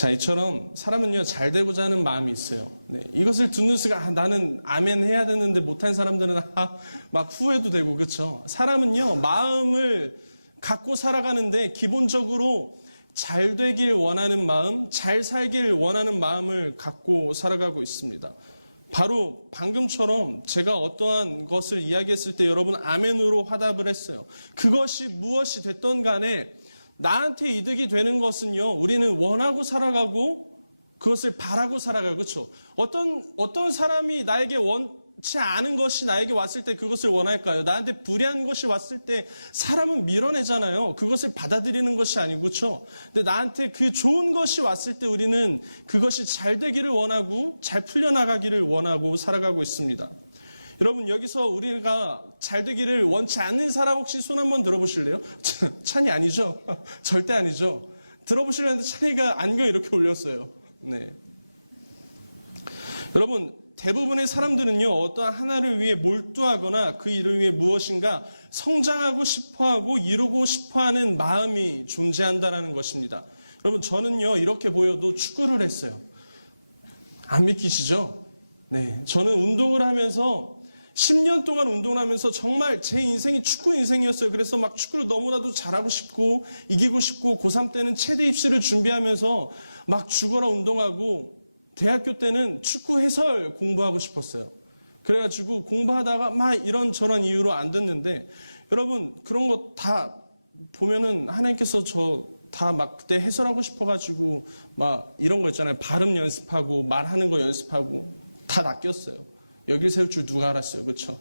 자, 이처럼 사람은요, 잘 되고자 하는 마음이 있어요. 네, 이것을 듣는 순간, 나는 아멘 해야 되는데 못한 사람들은 막 후회도 되고, 그렇죠? 사람은요, 마음을 갖고 살아가는데 기본적으로 잘 되길 원하는 마음, 잘 살길 원하는 마음을 갖고 살아가고 있습니다. 바로 방금처럼 제가 어떠한 것을 이야기했을 때 여러분 아멘으로 화답을 했어요. 그것이 무엇이 됐던 간에 나한테 이득이 되는 것은요, 우리는 원하고 살아가고 그것을 바라고 살아가요. 그렇죠? 어떤 사람이 나에게 원치 않은 것이 나에게 왔을 때 그것을 원할까요? 나한테 불의한 것이 왔을 때 사람은 밀어내잖아요. 그것을 받아들이는 것이 아니고, 그렇죠? 근데 나한테 그 좋은 것이 왔을 때 우리는 그것이 잘 되기를 원하고 잘 풀려나가기를 원하고 살아가고 있습니다. 여러분, 여기서 우리가 잘 되기를 원치 않는 사람 혹시 손 한번 들어보실래요? 찬이 아니죠? 절대 아니죠. 들어보시려는데 찬이가 안경 이렇게 올렸어요. 네. 여러분, 대부분의 사람들은요, 어떠한 하나를 위해 몰두하거나 그 일을 위해 무엇인가 성장하고 싶어하고 이루고 싶어하는 마음이 존재한다는 것입니다. 여러분, 저는요, 이렇게 보여도 축구를 했어요. 안 믿기시죠? 네. 저는 운동을 하면서 10년 동안 운동을 하면서 정말 제 인생이 축구 인생이었어요. 그래서 막 축구를 너무나도 잘하고 싶고 이기고 싶고 고3 때는 체대 입시를 준비하면서 막 죽어라 운동하고 대학교 때는 축구 해설 공부하고 싶었어요. 그래가지고 공부하다가 막 이런저런 이유로 안 됐는데 여러분 그런 거 다 보면은 하나님께서 저 다 막 그때 해설하고 싶어가지고 막 이런 거 있잖아요. 발음 연습하고 말하는 거 연습하고 다 낚였어요. 여길 세울 줄 누가 알았어요. 그렇죠?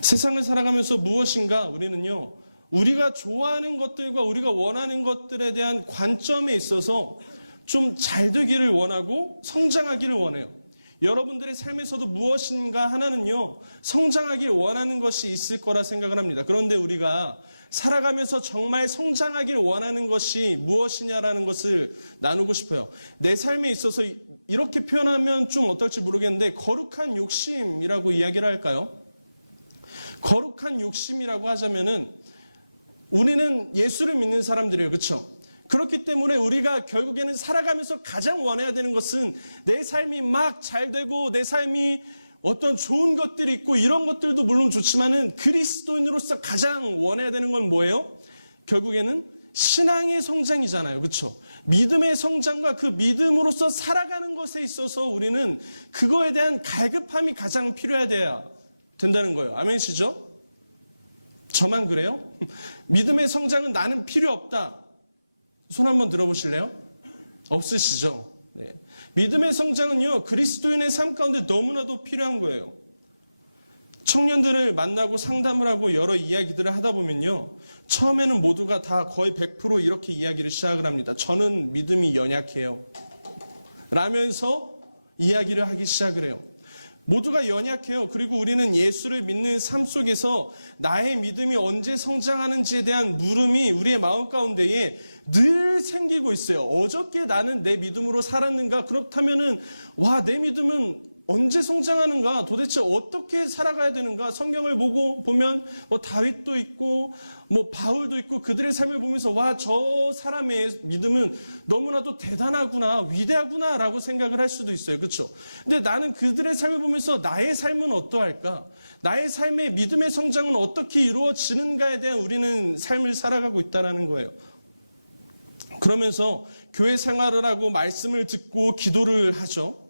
세상을 살아가면서 무엇인가 우리는요. 우리가 좋아하는 것들과 우리가 원하는 것들에 대한 관점에 있어서 좀 잘 되기를 원하고 성장하기를 원해요. 여러분들의 삶에서도 무엇인가 하나는요. 성장하길 원하는 것이 있을 거라 생각을 합니다. 그런데 우리가 살아가면서 정말 성장하길 원하는 것이 무엇이냐라는 것을 나누고 싶어요. 내 삶에 있어서 이렇게 표현하면 좀 어떨지 모르겠는데 거룩한 욕심이라고 이야기를 할까요? 거룩한 욕심이라고 하자면은 우리는 예수를 믿는 사람들이에요. 그렇죠? 그렇기 때문에 우리가 결국에는 살아가면서 가장 원해야 되는 것은 내 삶이 막 잘 되고 내 삶이 어떤 좋은 것들이 있고 이런 것들도 물론 좋지만은 그리스도인으로서 가장 원해야 되는 건 뭐예요? 결국에는 신앙의 성장이잖아요. 그렇죠? 믿음의 성장과 그 믿음으로서 살아가는 것에 있어서 우리는 그거에 대한 갈급함이 가장 필요해야 된다는 거예요. 아멘이시죠? 저만 그래요? 믿음의 성장은 나는 필요 없다. 손 한번 들어보실래요? 없으시죠? 네. 믿음의 성장은요, 그리스도인의 삶 가운데 너무나도 필요한 거예요. 청년들을 만나고 상담을 하고 여러 이야기들을 하다 보면요, 처음에는 모두가 다 거의 100% 이렇게 이야기를 시작을 합니다. 저는 믿음이 연약해요. 라면서 이야기를 하기 시작을 해요. 모두가 연약해요. 그리고 우리는 예수를 믿는 삶 속에서 나의 믿음이 언제 성장하는지에 대한 물음이 우리의 마음 가운데에 늘 생기고 있어요. 어저께 나는 내 믿음으로 살았는가? 그렇다면은 내 믿음은 언제 성장하는가? 도대체 어떻게 살아가야 되는가? 성경을 보면 다윗도 있고 바울도 있고 그들의 삶을 보면서 저 사람의 믿음은 너무나도 대단하구나, 위대하구나라고 생각을 할 수도 있어요. 그렇죠? 근데 나는 그들의 삶을 보면서 나의 삶은 어떠할까? 나의 삶의 믿음의 성장은 어떻게 이루어지는가에 대한 우리는 삶을 살아가고 있다는 거예요. 그러면서 교회 생활을 하고 말씀을 듣고 기도를 하죠.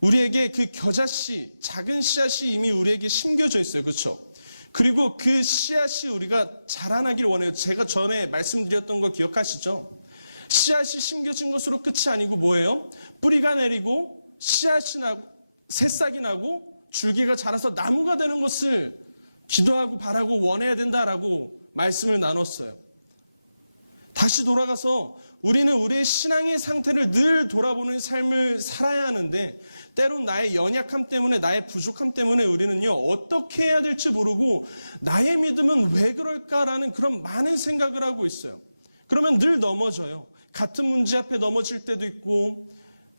우리에게 그 겨자씨, 작은 씨앗이 이미 우리에게 심겨져 있어요. 그렇죠? 그리고 그 씨앗이 우리가 자라나길 원해요. 제가 전에 말씀드렸던 거 기억하시죠? 씨앗이 심겨진 것으로 끝이 아니고 뭐예요? 뿌리가 내리고 씨앗이 나고 새싹이 나고 줄기가 자라서 나무가 되는 것을 기도하고 바라고 원해야 된다라고 말씀을 나눴어요. 다시 돌아가서 우리는 우리의 신앙의 상태를 늘 돌아보는 삶을 살아야 하는데 때론 나의 연약함 때문에 나의 부족함 때문에 우리는요 어떻게 해야 될지 모르고 나의 믿음은 왜 그럴까라는 그런 많은 생각을 하고 있어요. 그러면 늘 넘어져요. 같은 문제 앞에 넘어질 때도 있고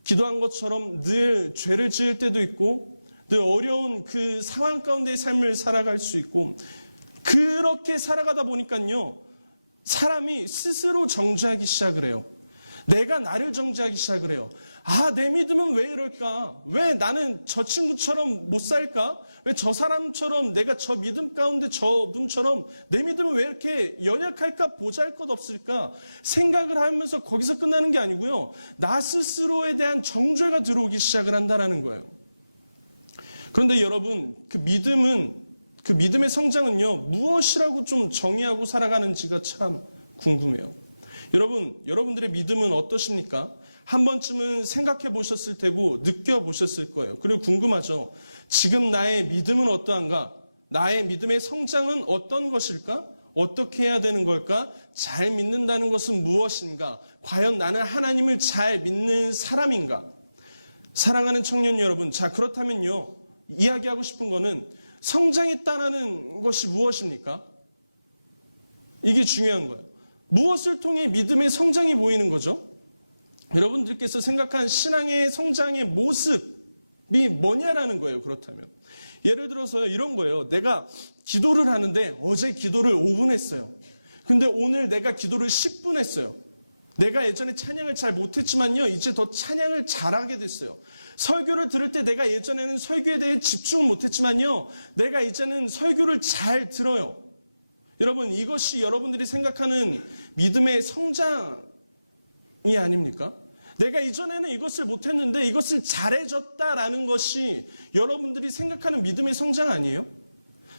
기도한 것처럼 늘 죄를 지을 때도 있고 늘 어려운 그 상황 가운데의 삶을 살아갈 수 있고 그렇게 살아가다 보니까요 사람이 스스로 정죄하기 시작을 해요. 내가 나를 정죄하기 시작을 해요. 아, 내 믿음은 왜 이럴까? 왜 나는 저 친구처럼 못 살까? 왜 저 사람처럼 내가 저 믿음 가운데 저 분처럼 내 믿음은 왜 이렇게 연약할까? 보잘것없을까? 생각을 하면서 거기서 끝나는 게 아니고요. 나 스스로에 대한 정죄가 들어오기 시작을 한다는 거예요. 그런데 여러분, 그 믿음의 성장은요, 무엇이라고 좀 정의하고 살아가는지가 참 궁금해요. 여러분들의 믿음은 어떠십니까? 한 번쯤은 생각해 보셨을 테고 느껴보셨을 거예요. 그리고 궁금하죠. 지금 나의 믿음은 어떠한가? 나의 믿음의 성장은 어떤 것일까? 어떻게 해야 되는 걸까? 잘 믿는다는 것은 무엇인가? 과연 나는 하나님을 잘 믿는 사람인가? 사랑하는 청년 여러분, 자, 그렇다면요, 이야기하고 싶은 거는 성장했다는 것이 무엇입니까? 이게 중요한 거예요. 무엇을 통해 믿음의 성장이 보이는 거죠? 여러분들께서 생각한 신앙의 성장의 모습이 뭐냐라는 거예요, 그렇다면. 예를 들어서 이런 거예요. 내가 기도를 하는데 어제 기도를 5분 했어요. 근데 오늘 내가 기도를 10분 했어요. 내가 예전에 찬양을 잘 못했지만요, 이제 더 찬양을 잘하게 됐어요. 설교를 들을 때 내가 예전에는 설교에 대해 집중을 못했지만요, 내가 이제는 설교를 잘 들어요. 여러분, 이것이 여러분들이 생각하는 믿음의 성장이 아닙니까? 내가 이전에는 이것을 못했는데 이것을 잘해졌다라는 것이 여러분들이 생각하는 믿음의 성장 아니에요?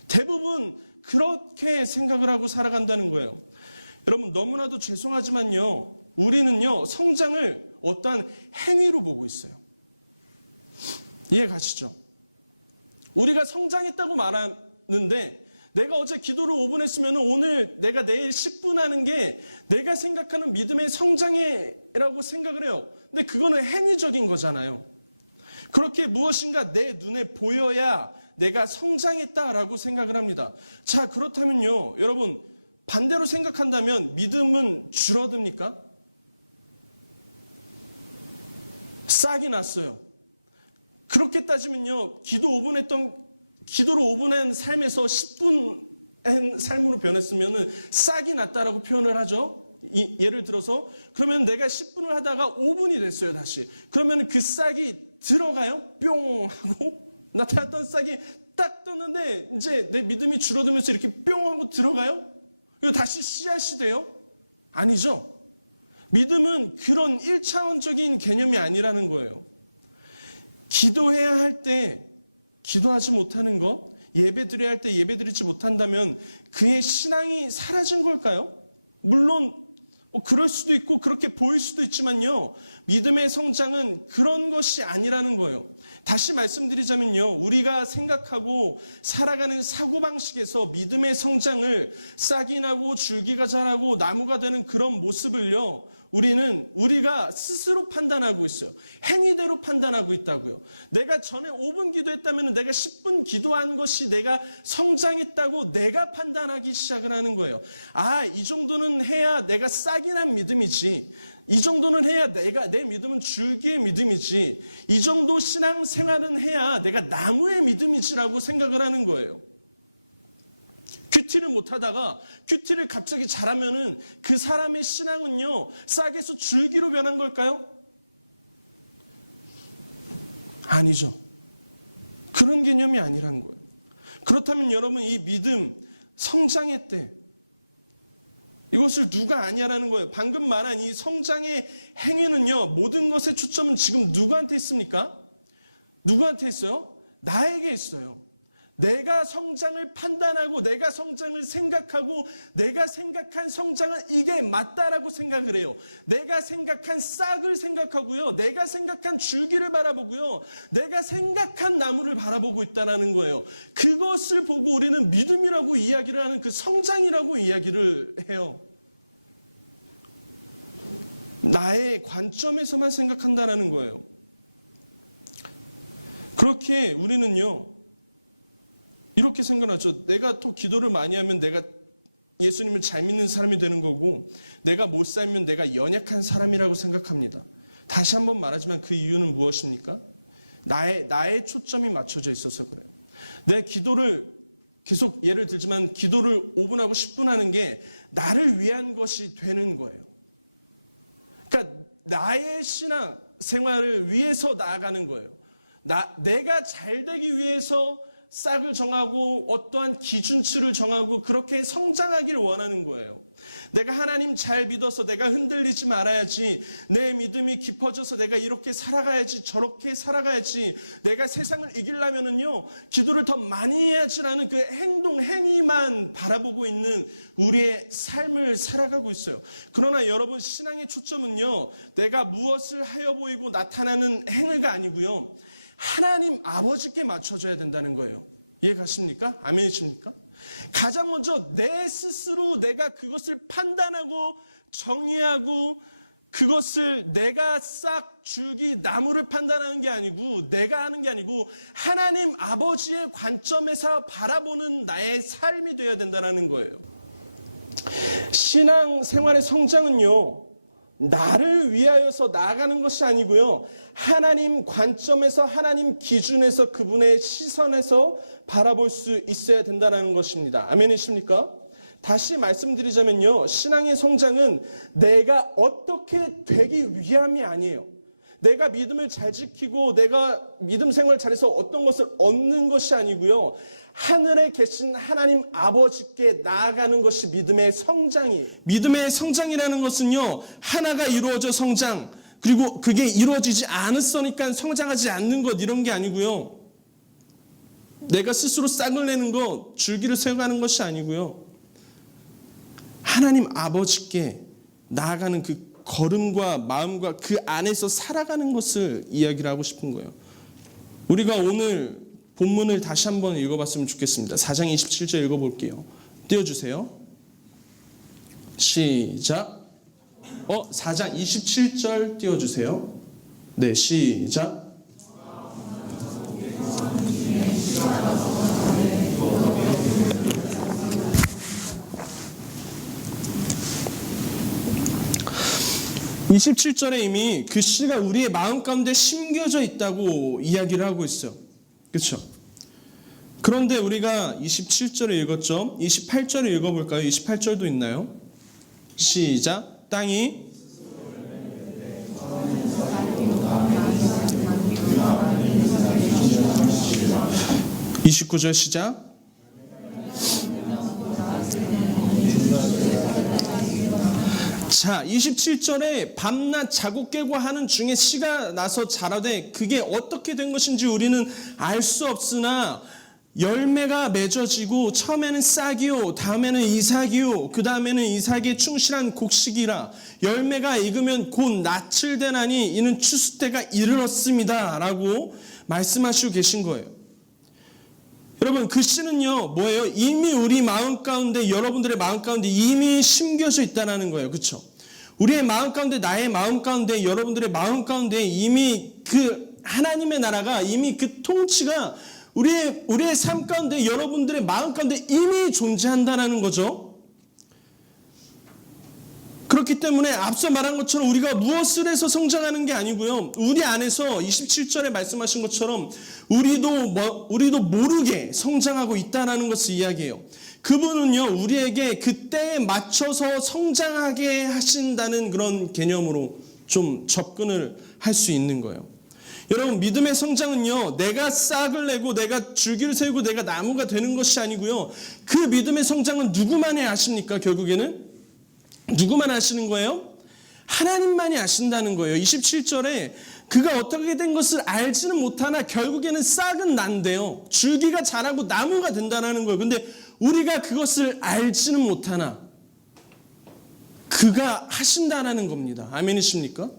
대부분 그렇게 생각을 하고 살아간다는 거예요. 여러분, 너무나도 죄송하지만요, 우리는요, 성장을 어떠한 행위로 보고 있어요. 이해 가시죠? 우리가 성장했다고 말하는데 내가 어제 기도를 5분 했으면 오늘 내가 내일 10분 하는 게 내가 생각하는 믿음의 성장이라고 생각을 해요. 근데 그거는 행위적인 거잖아요. 그렇게 무엇인가 내 눈에 보여야 내가 성장했다라고 생각을 합니다. 자, 그렇다면요, 여러분, 반대로 생각한다면 믿음은 줄어듭니까? 싹이 났어요. 그렇게 따지면요, 기도를 5분 한 삶에서 10분 한 삶으로 변했으면 싹이 났다라고 표현을 하죠. 예를 들어서 그러면 내가 10분을 하다가 5분이 됐어요, 다시. 그러면 그 싹이 들어가요? 뿅 하고 나타났던 싹이 딱 떴는데 이제 내 믿음이 줄어들면서 이렇게 뿅 하고 들어가요? 그리고 다시 씨앗이 돼요? 아니죠. 믿음은 그런 1차원적인 개념이 아니라는 거예요. 기도해야 할 때 기도하지 못하는 것, 예배 드려야 할 때 예배 드리지 못한다면 그의 신앙이 사라진 걸까요? 물론 그럴 수도 있고 그렇게 보일 수도 있지만요, 믿음의 성장은 그런 것이 아니라는 거예요. 다시 말씀드리자면요, 우리가 생각하고 살아가는 사고방식에서 믿음의 성장을 싹이 나고 줄기가 자라고 나무가 되는 그런 모습을요, 우리가 스스로 판단하고 있어요. 행위대로 판단하고 있다고요. 내가 전에 5분 기도했다면 내가 10분 기도한 것이 내가 성장했다고 내가 판단하기 시작을 하는 거예요. 아, 이 정도는 해야 내가 싹이 난 믿음이지. 이 정도는 해야 내 믿음은 줄기의 믿음이지. 이 정도 신앙생활은 해야 내가 나무의 믿음이지라고 생각을 하는 거예요. 큐티를 못하다가 큐티를 갑자기 잘하면은 그 사람의 신앙은요, 싹에서 줄기로 변한 걸까요? 아니죠. 그런 개념이 아니란 거예요. 그렇다면 여러분, 이 믿음 성장의 때 이것을 누가 아냐라는 거예요. 방금 말한 이 성장의 행위는요, 모든 것의 초점은 지금 누구한테 있습니까? 누구한테 있어요? 나에게 있어요. 내가 성장을 판단하고 내가 성장을 생각하고 내가 생각한 성장은 이게 맞다라고 생각을 해요. 내가 생각한 싹을 생각하고요, 내가 생각한 줄기를 바라보고요, 내가 생각한 나무를 바라보고 있다는 거예요. 그것을 보고 우리는 믿음이라고 이야기를 하는, 그 성장이라고 이야기를 해요. 나의 관점에서만 생각한다는 거예요. 그렇게 우리는요, 이렇게 생각하죠. 내가 또 기도를 많이 하면 내가 예수님을 잘 믿는 사람이 되는 거고, 내가 못 살면 내가 연약한 사람이라고 생각합니다. 다시 한번 말하지만 그 이유는 무엇입니까? 나의 초점이 맞춰져 있어서 그래요. 내 기도를 계속, 예를 들지만 기도를 5분 하고 10분 하는 게 나를 위한 것이 되는 거예요. 그러니까 나의 신앙 생활을 위해서 나아가는 거예요. 내가 잘 되기 위해서 싹을 정하고 어떠한 기준치를 정하고 그렇게 성장하기를 원하는 거예요. 내가 하나님 잘 믿어서 내가 흔들리지 말아야지. 내 믿음이 깊어져서 내가 이렇게 살아가야지. 저렇게 살아가야지. 내가 세상을 이기려면은요, 기도를 더 많이 해야지라는 그 행위만 바라보고 있는 우리의 삶을 살아가고 있어요. 그러나 여러분, 신앙의 초점은요, 내가 무엇을 하여 보이고 나타나는 행위가 아니고요, 하나님 아버지께 맞춰줘야 된다는 거예요. 이해 가십니까? 아멘이십니까? 가장 먼저 내 스스로 내가 그것을 판단하고 정의하고 그것을 내가 싹 줄기 나무를 판단하는 게 아니고 내가 하는 게 아니고 하나님 아버지의 관점에서 바라보는 나의 삶이 되어야 된다는 거예요. 신앙 생활의 성장은요, 나를 위하여서 나아가는 것이 아니고요, 하나님 관점에서 하나님 기준에서 그분의 시선에서 바라볼 수 있어야 된다는 것입니다. 아멘이십니까? 다시 말씀드리자면요, 신앙의 성장은 내가 어떻게 되기 위함이 아니에요. 내가 믿음을 잘 지키고 내가 믿음 생활 잘해서 어떤 것을 얻는 것이 아니고요, 하늘에 계신 하나님 아버지께 나아가는 것이 믿음의 성장이에요. 믿음의 성장이라는 것은요, 하나가 이루어져 성장, 그리고 그게 이루어지지 않았으니까 성장하지 않는 것, 이런 게 아니고요, 내가 스스로 싹을 내는 것, 줄기를 세워가는 것이 아니고요, 하나님 아버지께 나아가는 그 걸음과 마음과 그 안에서 살아가는 것을 이야기를 하고 싶은 거예요. 우리가 오늘 본문을 다시 한번 읽어봤으면 좋겠습니다. 4장 27절 읽어볼게요. 띄워주세요. 시작. 4장 27절 띄워주세요. 네, 시작. 27절에 이미 그 씨가 우리의 마음 가운데 심겨져 있다고 이야기를 하고 있어요. 그렇죠? 그런데 우리가 27절을 읽었죠? 28절을 읽어볼까요? 28절도 있나요? 시작. 땅이 29절 시작. 자, 27절에 밤낮 자고 깨고 하는 중에 씨가 나서 자라되 그게 어떻게 된 것인지 우리는 알 수 없으나 열매가 맺어지고 처음에는 싹이요, 다음에는 이삭이요, 그 다음에는 이삭의 충실한 곡식이라 열매가 익으면 곧 낯을 대나니 이는 추수 때가 이르렀습니다 라고 말씀하시고 계신 거예요. 여러분, 그 씨는요 뭐예요? 이미 우리 마음 가운데, 여러분들의 마음 가운데 이미 심겨져 있다는 거예요. 그렇죠? 우리의 마음 가운데, 나의 마음 가운데, 여러분들의 마음 가운데 이미 그 하나님의 나라가, 이미 그 통치가 우리의 삶 가운데, 여러분들의 마음 가운데 이미 존재한다는 거죠. 그렇기 때문에 앞서 말한 것처럼 우리가 무엇을 해서 성장하는 게 아니고요, 우리 안에서 27절에 말씀하신 것처럼 우리도 모르게 성장하고 있다는 것을 이야기해요. 그분은요 우리에게 그때에 맞춰서 성장하게 하신다는 그런 개념으로 좀 접근을 할 수 있는 거예요. 여러분, 믿음의 성장은요 내가 싹을 내고 내가 줄기를 세우고 내가 나무가 되는 것이 아니고요, 그 믿음의 성장은 누구만이 아십니까? 결국에는 누구만 아시는 거예요? 하나님만이 아신다는 거예요. 27절에 그가 어떻게 된 것을 알지는 못하나 결국에는 싹은 난대요. 줄기가 자라고 나무가 된다는 거예요. 근데 우리가 그것을 알지는 못하나 그가 하신다는 겁니다. 아멘이십니까?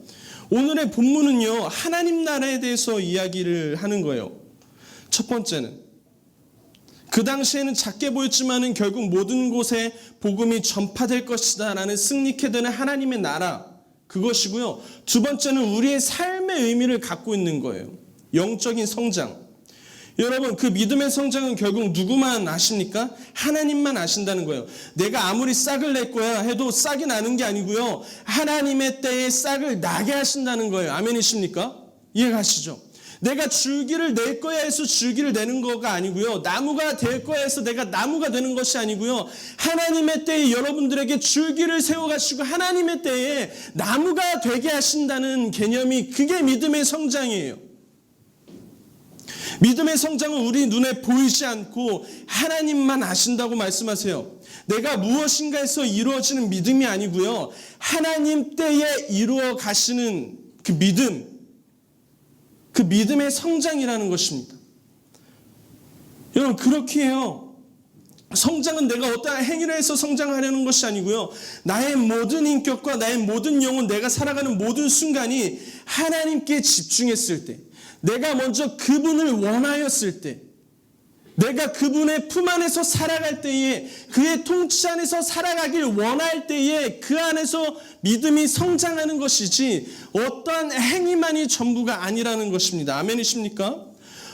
오늘의 본문은요 하나님 나라에 대해서 이야기를 하는 거예요. 첫 번째는 그 당시에는 작게 보였지만은 결국 모든 곳에 복음이 전파될 것이다 라는 승리케 되는 하나님의 나라, 그것이고요. 두 번째는 우리의 삶의 의미를 갖고 있는 거예요. 영적인 성장. 여러분, 그 믿음의 성장은 결국 누구만 아십니까? 하나님만 아신다는 거예요. 내가 아무리 싹을 낼 거야 해도 싹이 나는 게 아니고요, 하나님의 때에 싹을 나게 하신다는 거예요. 아멘이십니까? 이해가시죠? 내가 줄기를 낼 거야 해서 줄기를 내는 거가 아니고요. 나무가 될 거야 해서 내가 나무가 되는 것이 아니고요. 하나님의 때에 여러분들에게 줄기를 세워가시고 하나님의 때에 나무가 되게 하신다는 개념이, 그게 믿음의 성장이에요. 믿음의 성장은 우리 눈에 보이지 않고 하나님만 아신다고 말씀하세요. 내가 무엇인가 해서 이루어지는 믿음이 아니고요. 하나님 때에 이루어 가시는 그 믿음, 그 믿음의 성장이라는 것입니다. 여러분, 그렇게 해요. 성장은 내가 어떠한 행위를 해서 성장하려는 것이 아니고요. 나의 모든 인격과 나의 모든 영혼, 내가 살아가는 모든 순간이 하나님께 집중했을 때, 내가 먼저 그분을 원하였을 때, 내가 그분의 품 안에서 살아갈 때에, 그의 통치 안에서 살아가길 원할 때에 그 안에서 믿음이 성장하는 것이지 어떠한 행위만이 전부가 아니라는 것입니다. 아멘이십니까?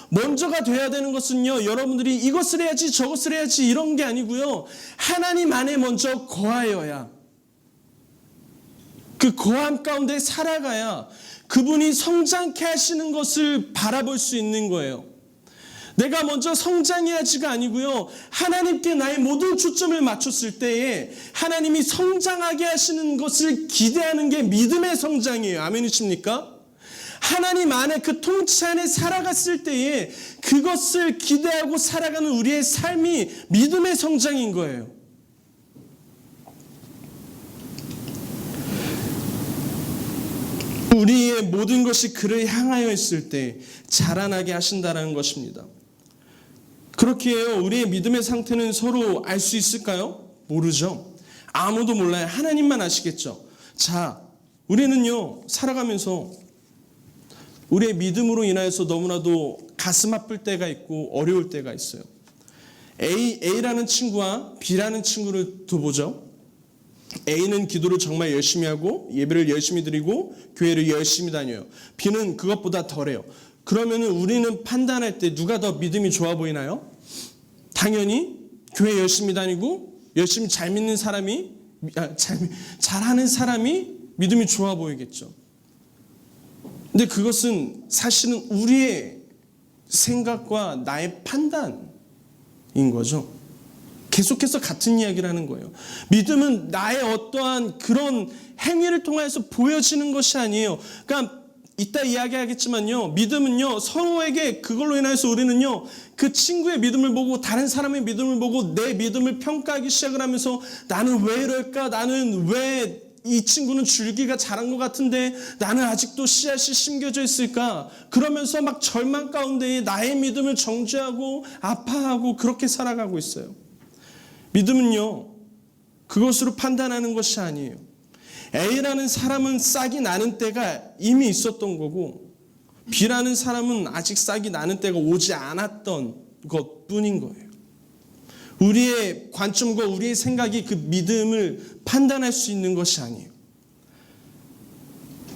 먼저가 돼야 되는 것은요, 여러분들이 이것을 해야지 저것을 해야지 이런 게 아니고요. 하나님 안에 먼저 거하여야, 그 거함 가운데 살아가야 그분이 성장케 하시는 것을 바라볼 수 있는 거예요. 내가 먼저 성장해야지가 아니고요. 하나님께 나의 모든 초점을 맞췄을 때에 하나님이 성장하게 하시는 것을 기대하는 게 믿음의 성장이에요. 아멘이십니까? 하나님 안에 그 통치 안에 살아갔을 때에 그것을 기대하고 살아가는 우리의 삶이 믿음의 성장인 거예요. 우리의 모든 것이 그를 향하여 있을 때 자라나게 하신다는 것입니다. 그렇게 해요. 우리의 믿음의 상태는 서로 알 수 있을까요? 모르죠. 아무도 몰라요. 하나님만 아시겠죠. 자, 우리는요, 살아가면서 우리의 믿음으로 인하여서 너무나도 가슴 아플 때가 있고 어려울 때가 있어요. A라는 친구와 B라는 친구를 둬보죠. A는 기도를 정말 열심히 하고 예배를 열심히 드리고 교회를 열심히 다녀요. B는 그것보다 덜해요. 그러면 우리는 판단할 때 누가 더 믿음이 좋아 보이나요? 당연히 교회 열심히 다니고 열심히 잘 믿는 사람이, 잘하는 사람이 믿음이 좋아 보이겠죠. 근데 그것은 사실은 우리의 생각과 나의 판단인 거죠. 계속해서 같은 이야기를 하는 거예요. 믿음은 나의 어떠한 그런 행위를 통해서 보여지는 것이 아니에요. 그러니까 이따 이야기하겠지만요, 믿음은요, 서로에게 그걸로 인해서 우리는요, 그 친구의 믿음을 보고 다른 사람의 믿음을 보고 내 믿음을 평가하기 시작을 하면서 나는 왜 이럴까? 나는 왜 이 친구는 줄기가 자란 것 같은데 나는 아직도 씨앗이 심겨져 있을까? 그러면서 막 절망 가운데 나의 믿음을 정죄하고 아파하고 그렇게 살아가고 있어요. 믿음은요, 그것으로 판단하는 것이 아니에요. A라는 사람은 싹이 나는 때가 이미 있었던 거고 B라는 사람은 아직 싹이 나는 때가 오지 않았던 것뿐인 거예요. 우리의 관점과 우리의 생각이 그 믿음을 판단할 수 있는 것이 아니에요.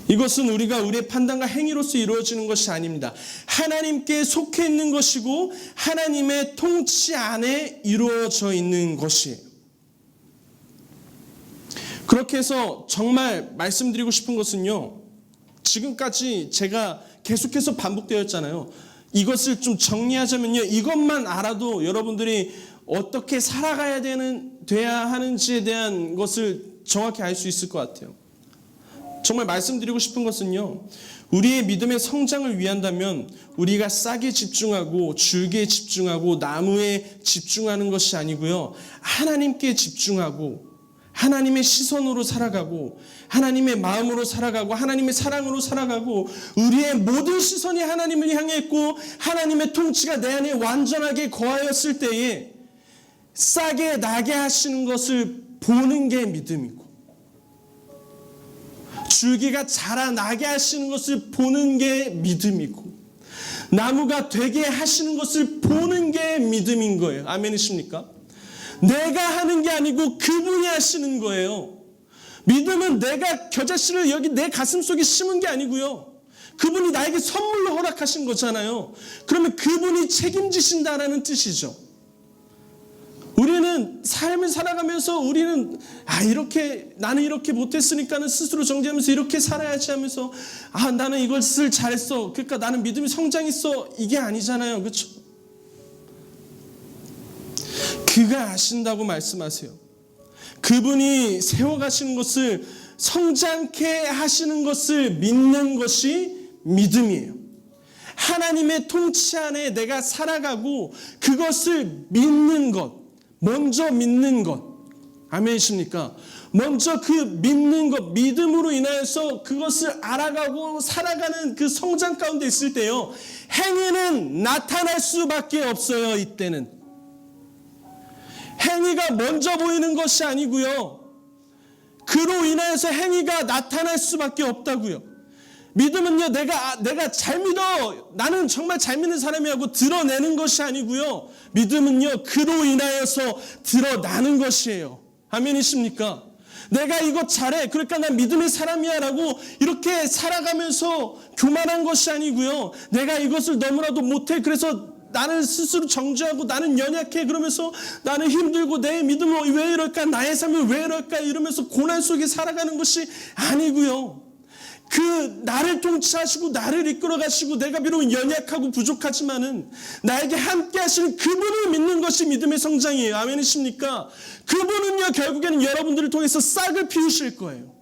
이것은 우리가 우리의 판단과 행위로서 이루어지는 것이 아닙니다. 하나님께 속해 있는 것이고 하나님의 통치 안에 이루어져 있는 것이에요. 그렇게 해서 정말 말씀드리고 싶은 것은요, 지금까지 제가 계속해서 반복되었잖아요. 이것을 좀 정리하자면요, 이것만 알아도 여러분들이 어떻게 살아가야 돼야 하는지에 대한 것을 정확히 알 수 있을 것 같아요. 정말 말씀드리고 싶은 것은요, 우리의 믿음의 성장을 위한다면 우리가 싹에 집중하고 줄기에 집중하고 나무에 집중하는 것이 아니고요, 하나님께 집중하고 하나님의 시선으로 살아가고 하나님의 마음으로 살아가고 하나님의 사랑으로 살아가고 우리의 모든 시선이 하나님을 향해 있고 하나님의 통치가 내 안에 완전하게 거하였을 때에 싹에 나게 하시는 것을 보는 게 믿음이고 줄기가 자라나게 하시는 것을 보는 게 믿음이고 나무가 되게 하시는 것을 보는 게 믿음인 거예요. 아멘이십니까? 내가 하는 게 아니고 그분이 하시는 거예요. 믿음은 내가 겨자씨를 여기 내 가슴속에 심은 게 아니고요, 그분이 나에게 선물로 허락하신 거잖아요. 그러면 그분이 책임지신다라는 뜻이죠. 우리는 우리는 삶을 살아가면서 우리는 이렇게 나는 이렇게 못했으니까는 스스로 정죄하면서 이렇게 살아야지 하면서 나는 이것을 잘했어. 그러니까 나는 믿음이 성장했어. 이게 아니잖아요. 그렇죠? 그가 아신다고 말씀하세요. 그분이 세워가시는 것을 성장케 하시는 것을 믿는 것이 믿음이에요. 하나님의 통치 안에 내가 살아가고 그것을 믿는 것, 먼저 믿는 것. 아멘이십니까? 먼저 그 믿는 것, 믿음으로 인하여서 그것을 알아가고 살아가는 그 성장 가운데 있을 때요, 행위는 나타날 수밖에 없어요. 이때는 행위가 먼저 보이는 것이 아니고요, 그로 인하여서 행위가 나타날 수밖에 없다고요. 믿음은요, 내가 잘 믿어, 나는 정말 잘 믿는 사람이 하고 드러내는 것이 아니고요, 믿음은요, 그로 인하여서 드러나는 것이에요. 아멘이십니까? 내가 이거 잘해, 그러니까 난 믿음의 사람이야 라고 이렇게 살아가면서 교만한 것이 아니고요, 내가 이것을 너무나도 못해, 그래서 나는 스스로 정죄하고 나는 연약해, 그러면서 나는 힘들고 내 믿음은 왜 이럴까, 나의 삶이 왜 이럴까 이러면서 고난 속에 살아가는 것이 아니고요, 그 나를 통치하시고 나를 이끌어 가시고 내가 비록 연약하고 부족하지만은 나에게 함께 하시는 그분을 믿는 것이 믿음의 성장이에요. 아멘이십니까? 그분은요, 결국에는 여러분들을 통해서 싹을 피우실 거예요.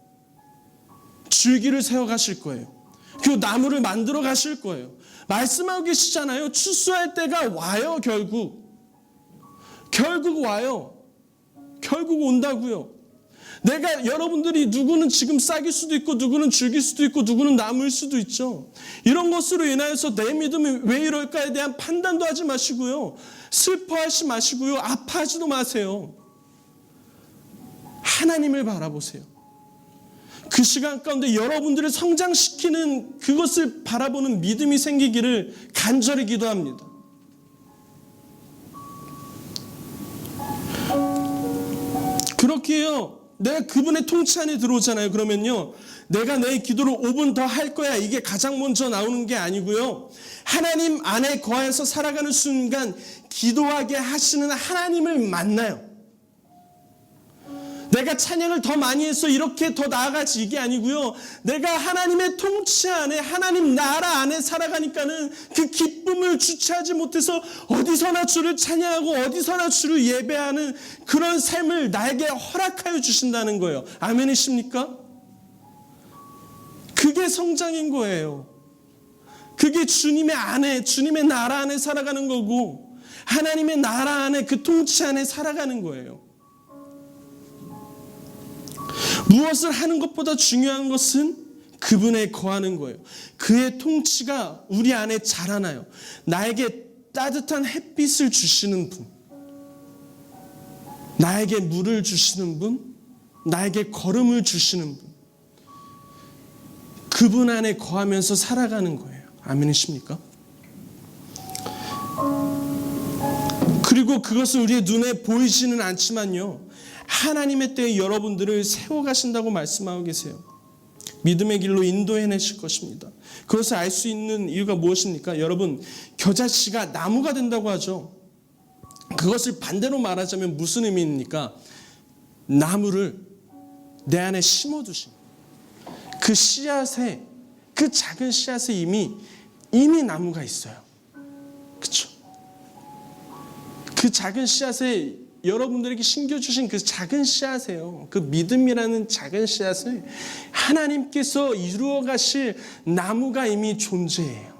줄기를 세워 가실 거예요. 그리고 나무를 만들어 가실 거예요. 말씀하고 계시잖아요. 추수할 때가 와요. 결국 와요. 결국 온다고요. 내가, 여러분들이 누구는 지금 싹일 수도 있고 누구는 줄길 수도 있고 누구는 나무일 수도 있죠. 이런 것으로 인하여서 내 믿음이 왜 이럴까에 대한 판단도 하지 마시고요, 슬퍼하지 마시고요, 아파하지도 마세요. 하나님을 바라보세요. 그 시간 가운데 여러분들을 성장시키는 그것을 바라보는 믿음이 생기기를 간절히 기도합니다. 그렇게요, 내가 그분의 통치 안에 들어오잖아요. 그러면요, 내가 내 기도를 5분 더 할 거야, 이게 가장 먼저 나오는 게 아니고요, 하나님 안에 거해서 살아가는 순간 기도하게 하시는 하나님을 만나요. 내가 찬양을 더 많이 해서 이렇게 더 나아가지, 이게 아니고요, 내가 하나님의 통치 안에, 하나님 나라 안에 살아가니까는 그 기쁨을 주체하지 못해서 어디서나 주를 찬양하고 어디서나 주를 예배하는 그런 삶을 나에게 허락하여 주신다는 거예요. 아멘이십니까? 그게 성장인 거예요. 그게 주님의 안에, 주님의 나라 안에 살아가는 거고, 하나님의 나라 안에, 그 통치 안에 살아가는 거예요. 무엇을 하는 것보다 중요한 것은 그분에 거하는 거예요. 그의 통치가 우리 안에 자라나요. 나에게 따뜻한 햇빛을 주시는 분, 나에게 물을 주시는 분, 나에게 걸음을 주시는 분, 그분 안에 거하면서 살아가는 거예요. 아멘이십니까? 그리고 그것은 우리의 눈에 보이지는 않지만요, 하나님의 때에 여러분들을 세워가신다고 말씀하고 계세요. 믿음의 길로 인도해내실 것입니다. 그것을 알 수 있는 이유가 무엇입니까? 여러분, 겨자씨가 나무가 된다고 하죠. 그것을 반대로 말하자면 무슨 의미입니까? 나무를 내 안에 심어두신 그 씨앗에, 그 작은 씨앗에 이미 나무가 있어요. 그렇죠? 그 작은 씨앗에 여러분들에게 심겨주신 그 작은 씨앗이에요. 그 믿음이라는 작은 씨앗을 하나님께서 이루어 가실 나무가 이미 존재해요.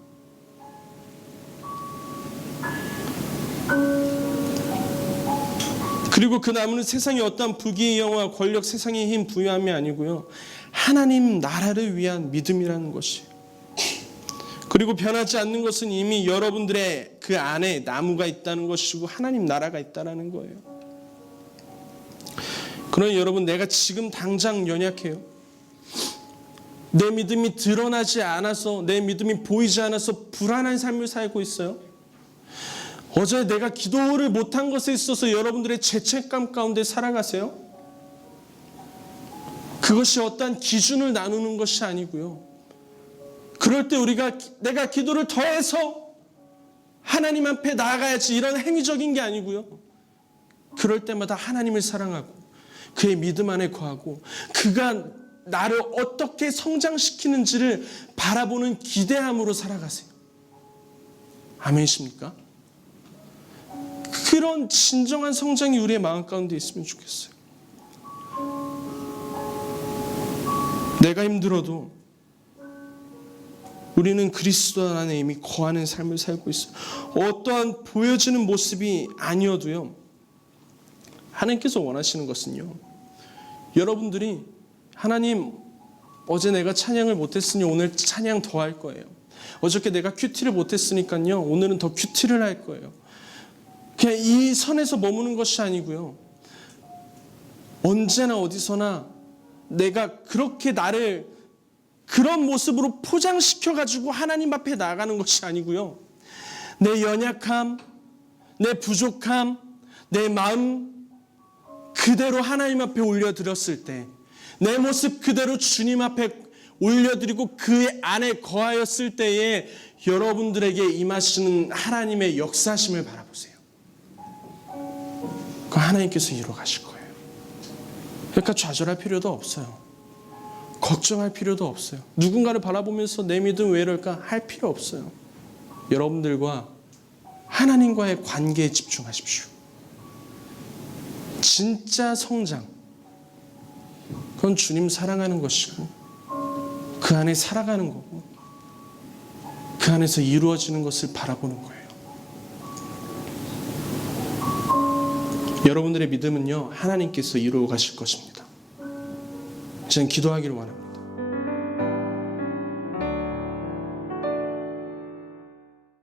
그리고 그 나무는 세상의 어떠한 부귀의 영화, 권력, 세상의 힘, 부유함이 아니고요, 하나님 나라를 위한 믿음이라는 것이에요. 그리고 변하지 않는 것은 이미 여러분들의 그 안에 나무가 있다는 것이고 하나님 나라가 있다는 거예요. 그러니 여러분, 내가 지금 당장 연약해요. 내 믿음이 드러나지 않아서, 내 믿음이 보이지 않아서 불안한 삶을 살고 있어요. 어제 내가 기도를 못한 것에 있어서 여러분들의 죄책감 가운데 살아가세요. 그것이 어떠한 기준을 나누는 것이 아니고요, 그럴 때 내가 기도를 더해서 하나님 앞에 나아가야지, 이런 행위적인 게 아니고요, 그럴 때마다 하나님을 사랑하고 그의 믿음 안에 거하고 그가 나를 어떻게 성장시키는지를 바라보는 기대함으로 살아가세요. 아멘이십니까? 그런 진정한 성장이 우리의 마음 가운데 있으면 좋겠어요. 내가 힘들어도 우리는 그리스도 안에 이미 거하는 삶을 살고 있어요. 어떠한 보여지는 모습이 아니어도요, 하나님께서 원하시는 것은요, 여러분들이 하나님, 어제 내가 찬양을 못했으니 오늘 찬양 더 할 거예요. 어저께 내가 큐티를 못했으니까요, 오늘은 더 큐티를 할 거예요. 그냥 이 선에서 머무는 것이 아니고요, 언제나 어디서나 내가 그렇게 나를 그런 모습으로 포장시켜가지고 하나님 앞에 나아가는 것이 아니고요, 내 연약함, 내 부족함, 내 마음 그대로 하나님 앞에 올려드렸을 때, 내 모습 그대로 주님 앞에 올려드리고 그 안에 거하였을 때에 여러분들에게 임하시는 하나님의 역사심을 바라보세요. 그 하나님께서 이루어 가실 거예요. 그러니까 좌절할 필요도 없어요. 걱정할 필요도 없어요. 누군가를 바라보면서 내 믿음 왜 이럴까 할 필요 없어요. 여러분들과 하나님과의 관계에 집중하십시오. 진짜 성장, 그건 주님 사랑하는 것이고 그 안에 살아가는 거고 그 안에서 이루어지는 것을 바라보는 거예요. 여러분들의 믿음은요, 하나님께서 이루어 가실 것입니다. 저는 기도하기를 원합니다.